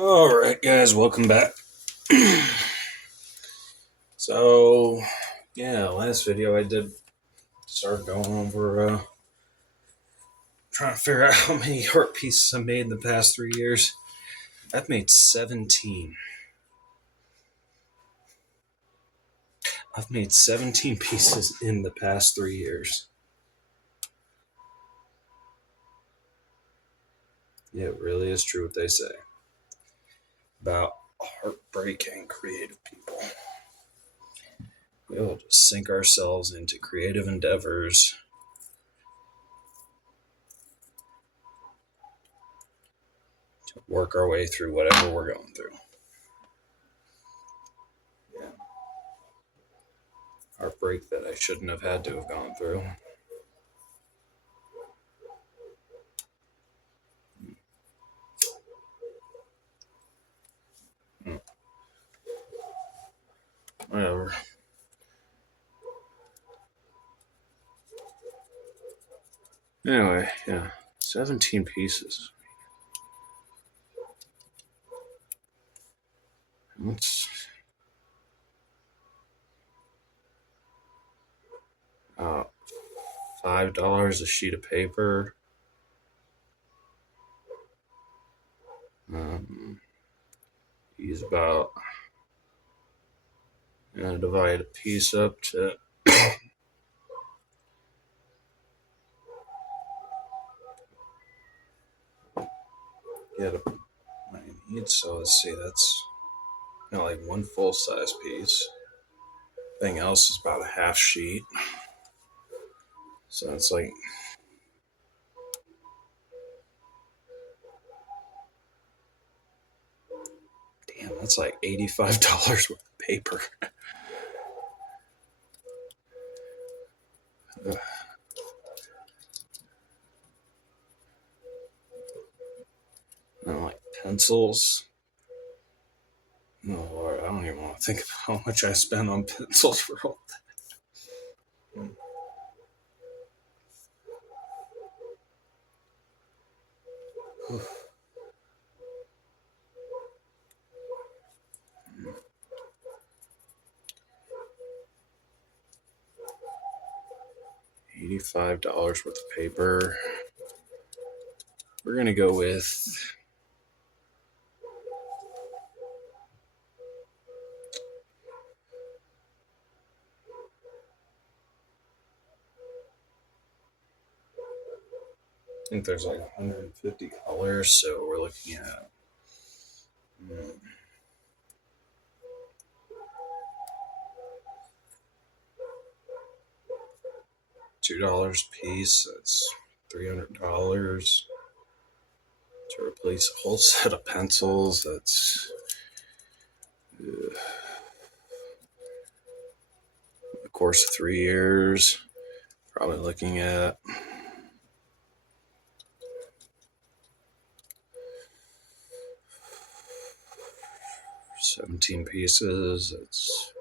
Alright, guys, welcome back. So, yeah, last video I did start going over, trying to figure out how many art pieces I made in the past 3 years. I've made 17. I've made 17 pieces in the past 3 years. Yeah, it really is true what they say about heartbreaking creative people. We'll just sink ourselves into creative endeavors to work our way through whatever we're going through. Yeah. Heartbreak that I shouldn't have had to have gone through. Whatever. Anyway, yeah, 17 pieces. That's uh, $5 a sheet of paper. Use about, divide a piece up to get a what I need. So let's see, that's like one full size piece. Thing else is about a half sheet. So it's like, damn, that's like $85 worth of paper. And like pencils. Oh Lord, I don't even want to think of how much I spent on pencils for all that. $85 worth of paper. We're gonna go with I think there's like 150 colors, so we're looking at $2 a piece. That's $300 to replace a whole set of pencils. That's the course of 3 years. Probably looking at 17 pieces. That's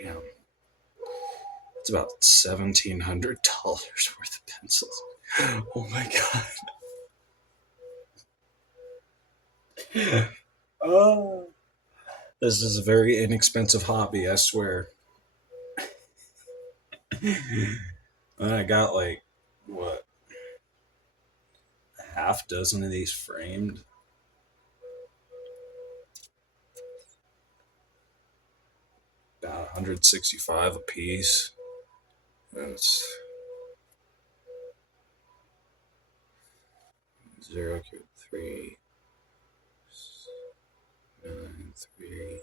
damn. It's about $1,700 worth of pencils. Oh my god. Oh. This is a very inexpensive hobby, I swear. And I got like, what, a half dozen of these framed. About 165 a piece. That's 0.3 9 3.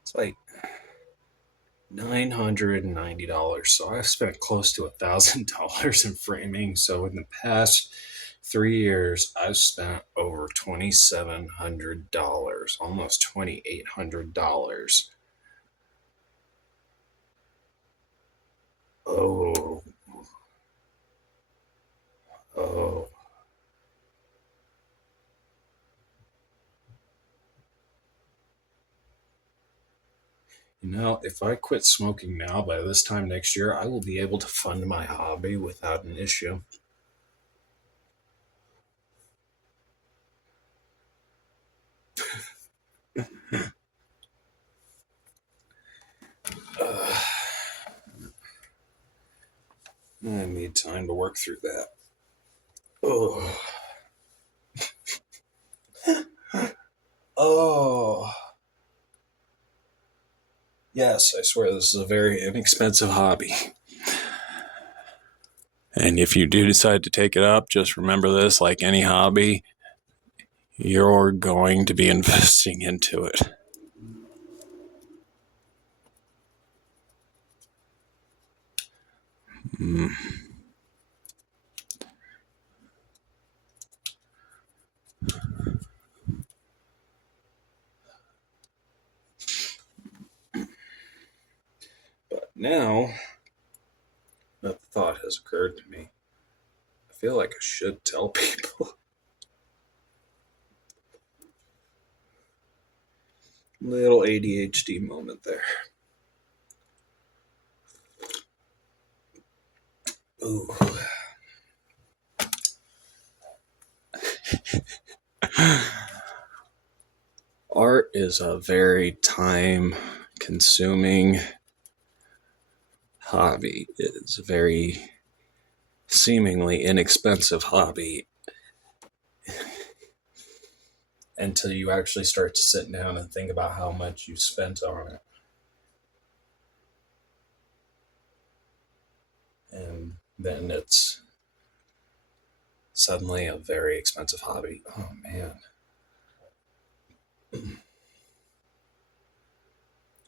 It's like $990. So I've spent close to $1,000 in framing. So in the past 3 years, I've spent over $2,700, almost $2,800. Oh, oh. If I quit smoking now, by this time next year, I will be able to fund my hobby without an issue. I need time to work through that. Oh. Oh. Yes, I swear this is a very inexpensive hobby. And if you do decide to take it up, just remember this, like any hobby, you're going to be investing into it. But now that the thought has occurred to me, I feel like I should tell people. Little ADHD moment there. Ooh. Art is a very time-consuming hobby. It is a very seemingly inexpensive hobby until you actually start to sit down and think about how much you spent on it. And then it's suddenly a very expensive hobby. Oh, man.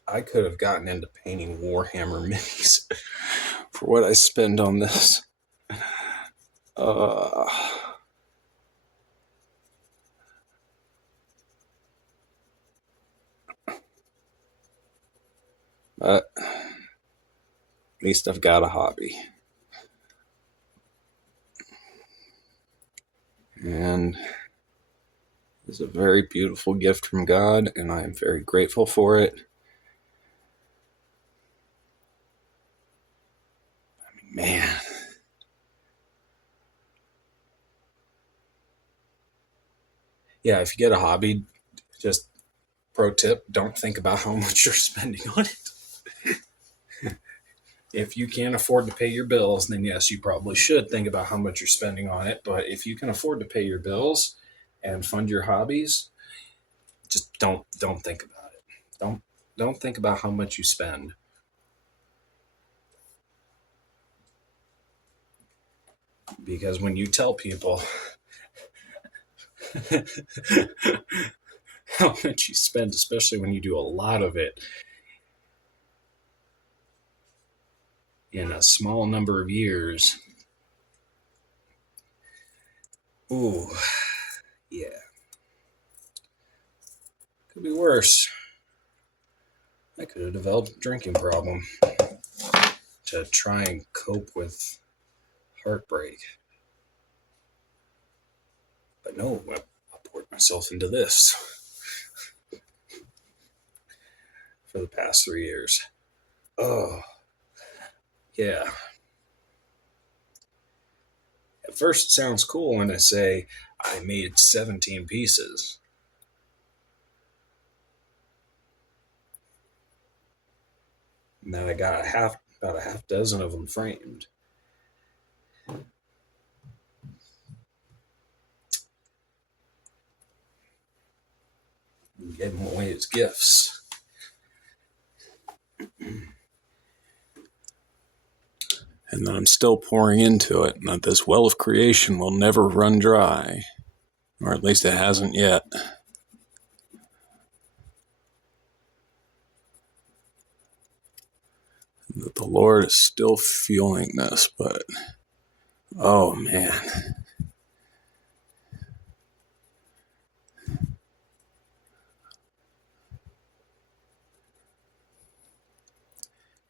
I could have gotten into painting Warhammer minis for what I spend on this. But at least I've got a hobby. And it's a very beautiful gift from God, and I am very grateful for it. Man. Yeah, if you get a hobby, just pro tip, don't think about how much you're spending on it. If you can't afford to pay your bills, then yes, you probably should think about how much you're spending on it. But if you can afford to pay your bills and fund your hobbies, just don't think about it. Don't think about how much you spend. Because when you tell people how much you spend, especially when you do a lot of it in a small number of years, ooh, yeah, could be worse. I could have developed a drinking problem to try and cope with heartbreak. But no, I poured myself into this for the past 3 years. Oh, yeah. At first, it sounds cool when I say I made 17 pieces. And then I got about a half dozen of them framed. And gave them away as gifts. And that I'm still pouring into it, and that this well of creation will never run dry. Or at least it hasn't yet. that the Lord is still fueling this, but oh man.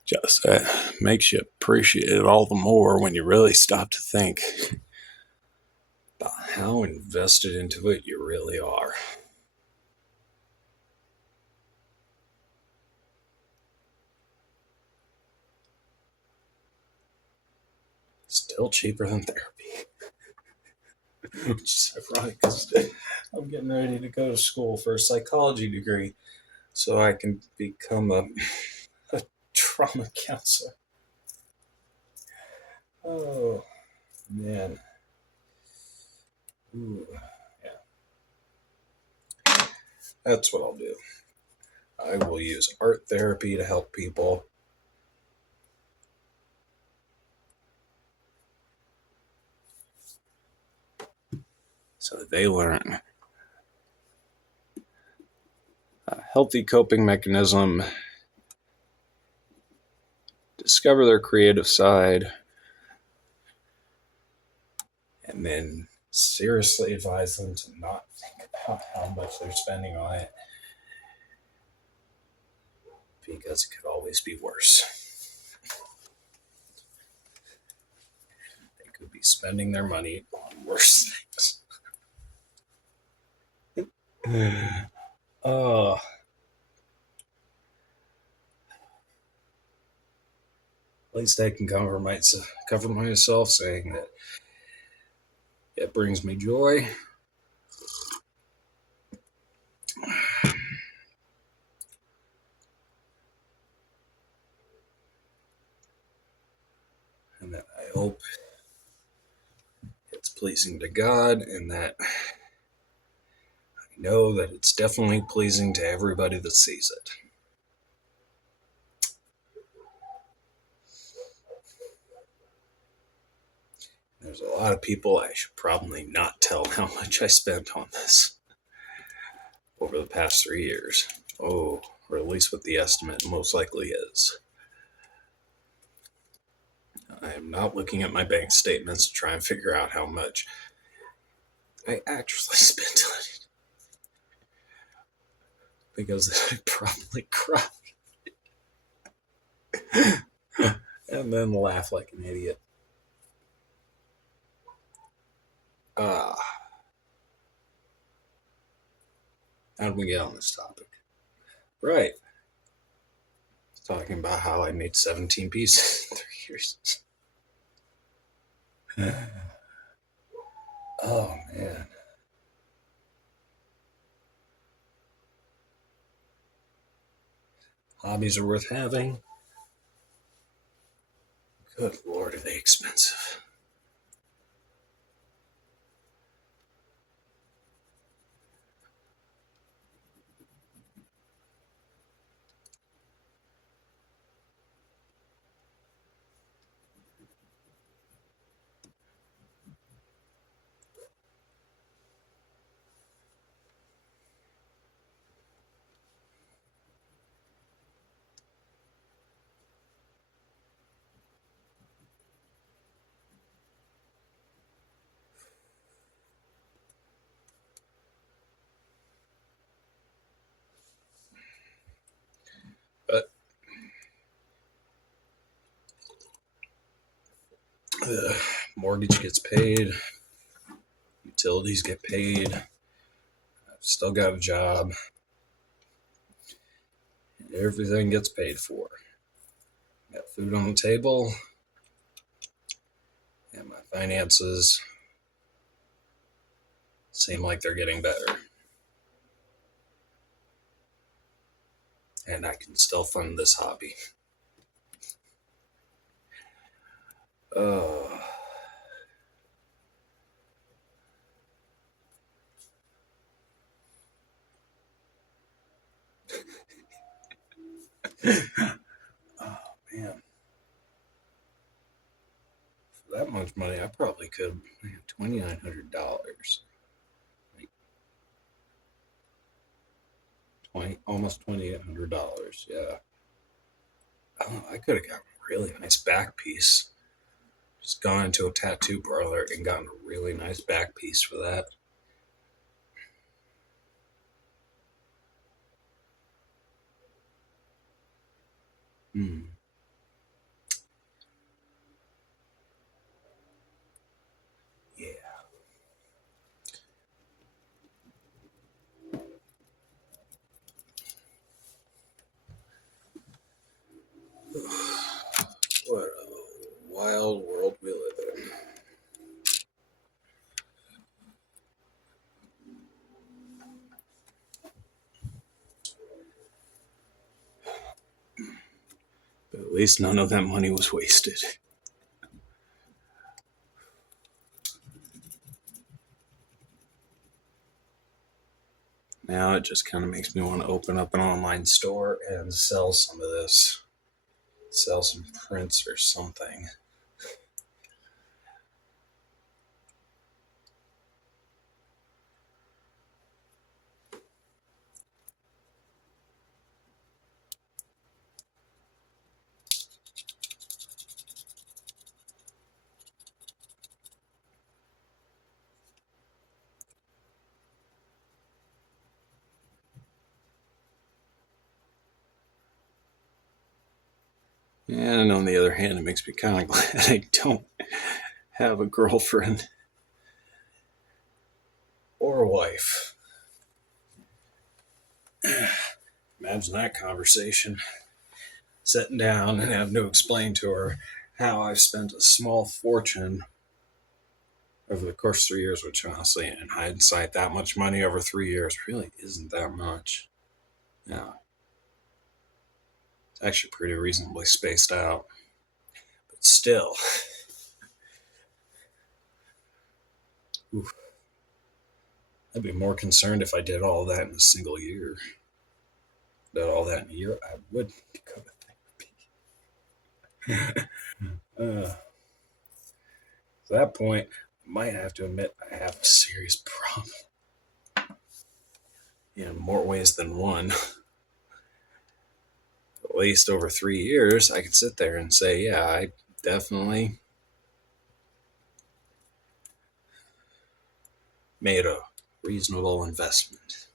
Just makes you appreciate it all the more when you really stop to think About how invested into it you really are. Still cheaper than therapy. Which is ironic because I'm getting ready to go to school for a psychology degree so I can become a trauma counselor. Oh, man. Ooh, yeah. That's what I'll do. I will use art therapy to help people. So that they learn a healthy coping mechanism, discover their creative side, and then seriously advise them to not think about how much they're spending on it because it could always be worse. They could be spending their money on worse things. Oh, at least I can cover myself saying that it brings me joy. And that I hope it's pleasing to God, and that I know that it's definitely pleasing to everybody that sees it. There's a lot of people I should probably not tell how much I spent on this over the past 3 years. Oh, or at least what the estimate most likely is. I am not looking at my bank statements to try and figure out how much I actually spent on it. Because I probably cry. And then laugh like an idiot. How did we get on this topic? Right. Talking about how I made 17 pieces in 3 years. Oh, man. Hobbies are worth having. Good Lord, are they expensive? But mortgage gets paid, utilities get paid, I've still got a job, everything gets paid for. Got food on the table, and my finances seem like they're getting better. And I can still fund this hobby. Oh. Oh, man. For that much money, I probably could. $2,900. Almost $2,800. Yeah. Oh, I could have got really nice back piece. Just gone into a tattoo parlor and gotten a really nice back piece for that. Hmm. Yeah. What a wild world we live in. But at least none of that money was wasted. Now it just kind of makes me want to open up an online store and sell some of this. Sell some prints or something. And on the other hand, it makes me kind of glad I don't have a girlfriend or a wife. Imagine that conversation. Sitting down and having to explain to her how I've spent a small fortune over the course of 3 years, which honestly, in hindsight, that much money over 3 years really isn't that much. Yeah, it's actually pretty reasonably spaced out. But still, oof, I'd be more concerned if I did all that in a single year. Did all that in a year, I would go to therapy. At that point, I might have to admit I have a serious problem in more ways than one. At least over 3 years, I could sit there and say, yeah, I definitely made a reasonable investment.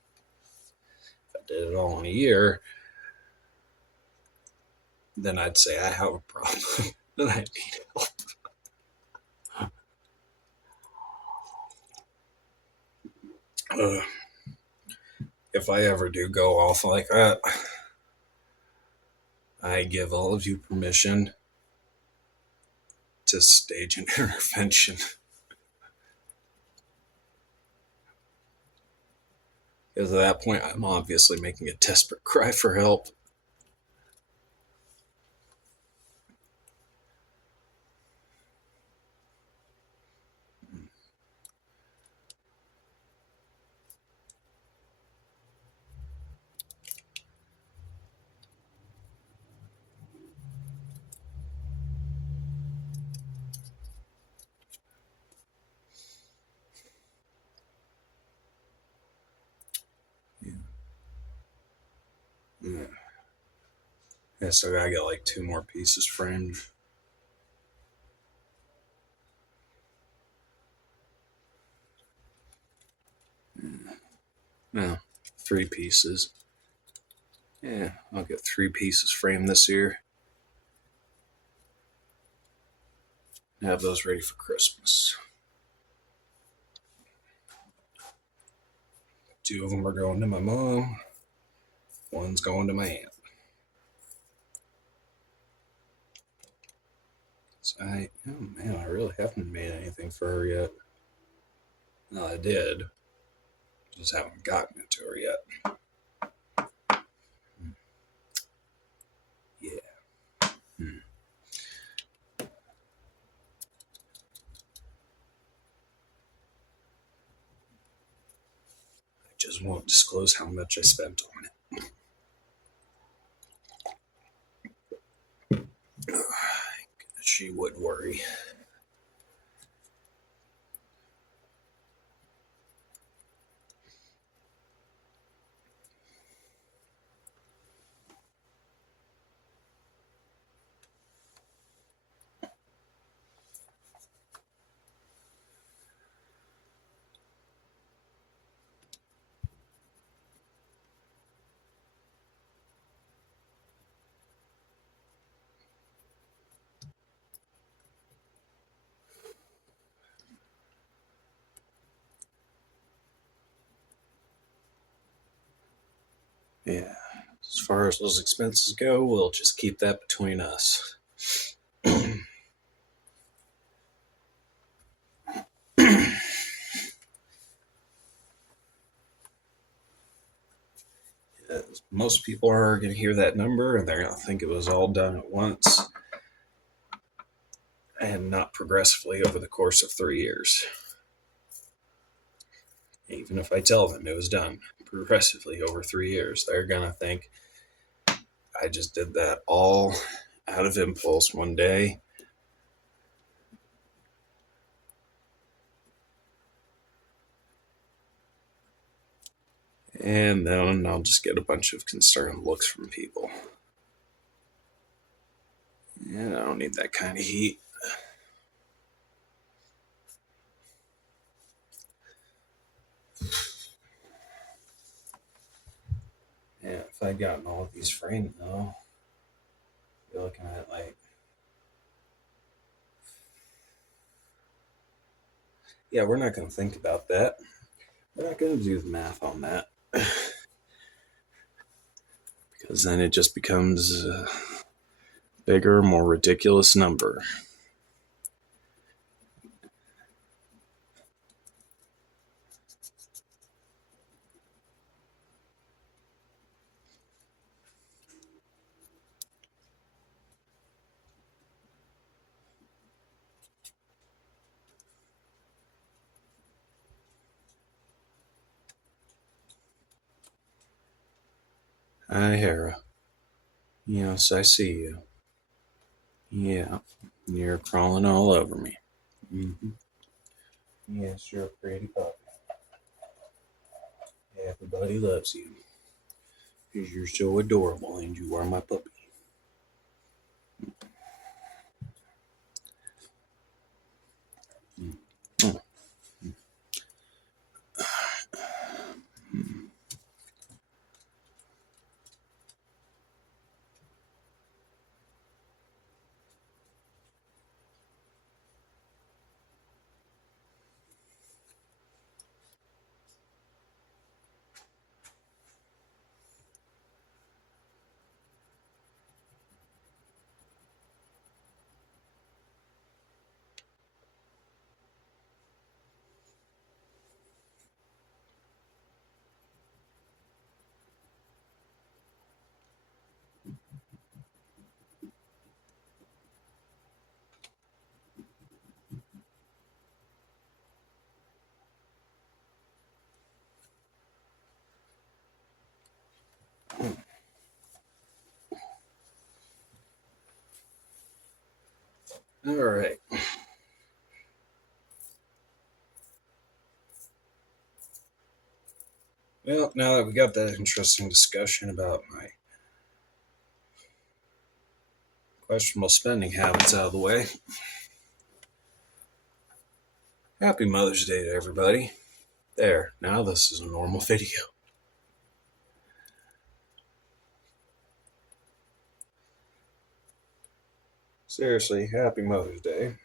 If I did it all in a year, then I'd say I have a problem. Then I need help. If I ever do go off like that, I give all of you permission to stage an intervention. Because at that point, I'm obviously making a desperate cry for help. Yeah. Yeah. Yeah, so I gotta get like 2 more pieces framed. No, 3 pieces. Yeah, I'll get 3 pieces framed this year. Have those ready for Christmas. 2 of them are going to my mom. One's going to my aunt. So oh man, I really haven't made anything for her yet. No, I did. Just haven't gotten it to her yet. Yeah. Hmm. I just won't disclose how much I spent on it. She would worry. Yeah. As far as those expenses go, we'll just keep that between us. Most people are going to hear that number and they're going to think it was all done at once and not progressively over the course of 3 years. Even if I tell them it was done progressively over 3 years, they're going to think I just did that all out of impulse one day. And then I'll just get a bunch of concerned looks from people. And I don't need that kind of heat. Yeah, if I'd gotten all of these framed though, you're looking at like, yeah, we're not going to think about that. We're not going to do the math on that. Because then it just becomes a bigger, more ridiculous number. Hi, Hera. Yes, I see you. Yeah, you're crawling all over me. Mm-hmm. Yes, you're a pretty puppy. Everybody loves you because you're so adorable and you are my puppy. Mm. All right. Well, now that we got that interesting discussion about my questionable spending habits out of the way, happy Mother's Day to everybody. There, now this is a normal video. Seriously, happy Mother's Day.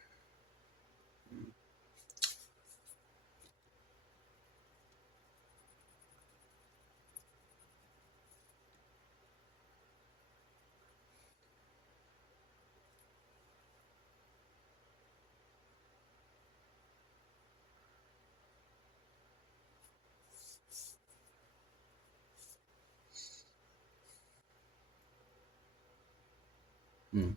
Hmm.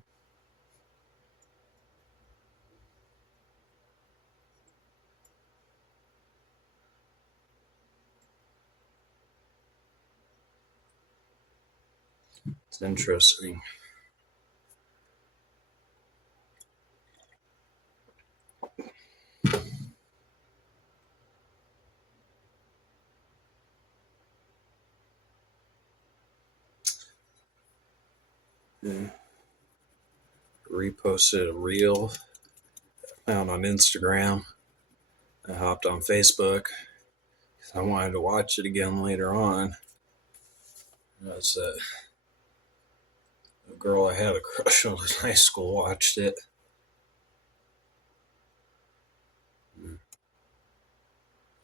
It's interesting. Yeah. Reposted a reel found on Instagram. I hopped on Facebook because I wanted to watch it again later on. That's a girl I had a crush on in high school watched it.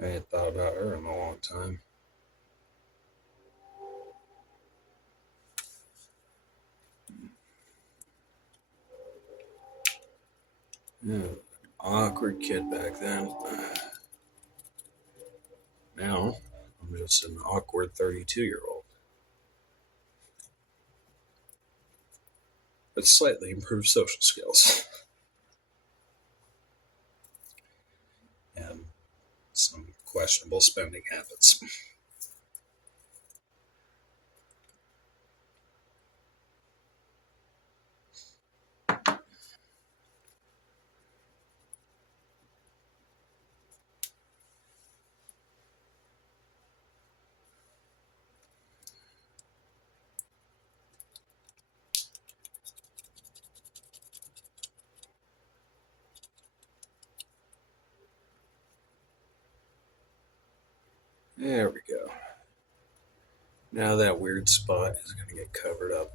I had thought about her in a long time. Yeah, awkward kid back then. Now, I'm just an awkward 32-year-old. With slightly improved social skills. And some questionable spending habits. There we go. Now that weird spot is going to get covered up.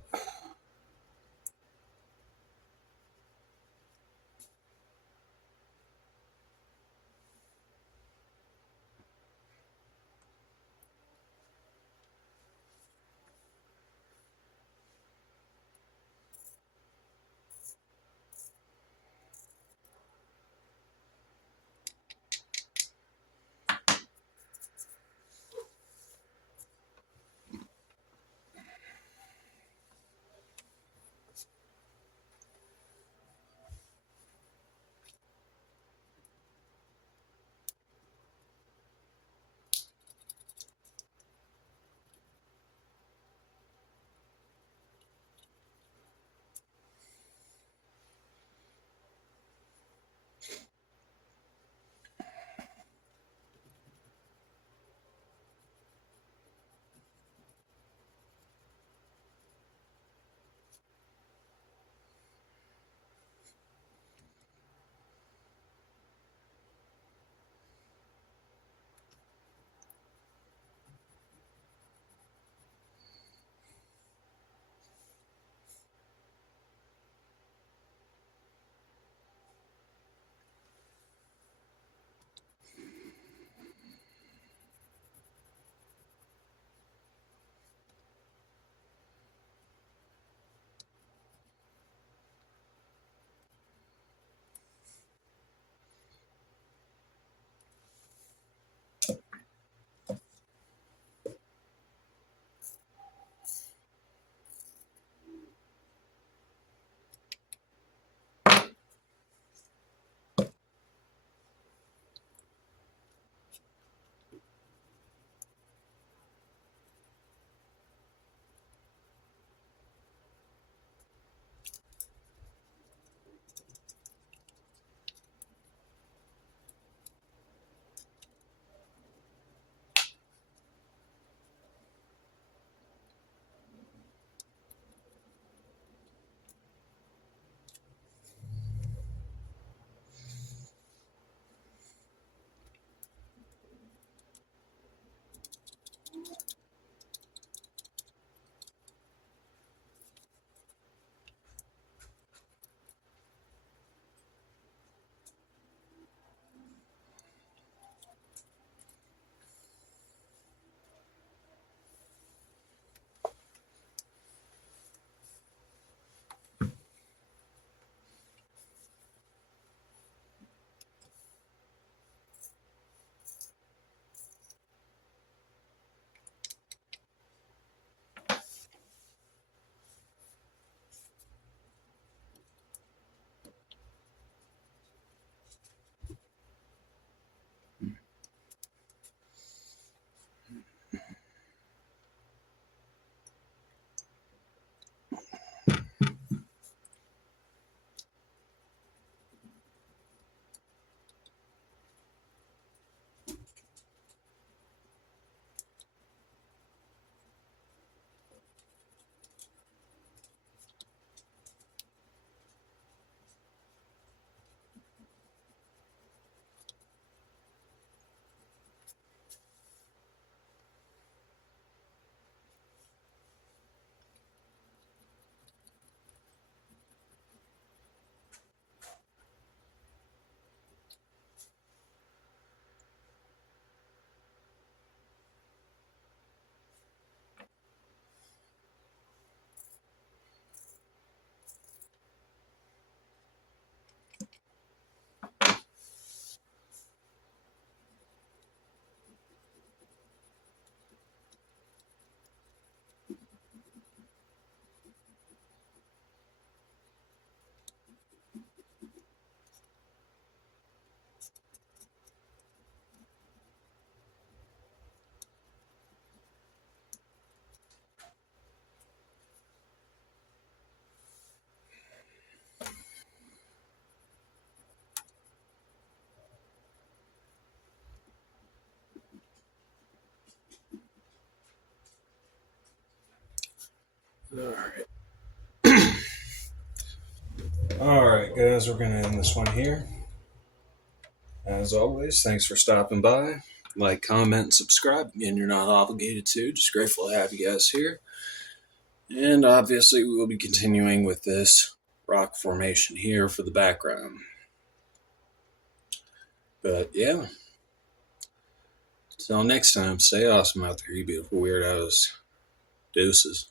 All right. All right, guys, we're going to end this one here. As always, thanks for stopping by. Like, comment, and subscribe. Again, you're not obligated to. Just grateful to have you guys here. And obviously, we will be continuing with this rock formation here for the background. But yeah, till next time, stay awesome out there, you beautiful weirdos. Deuces.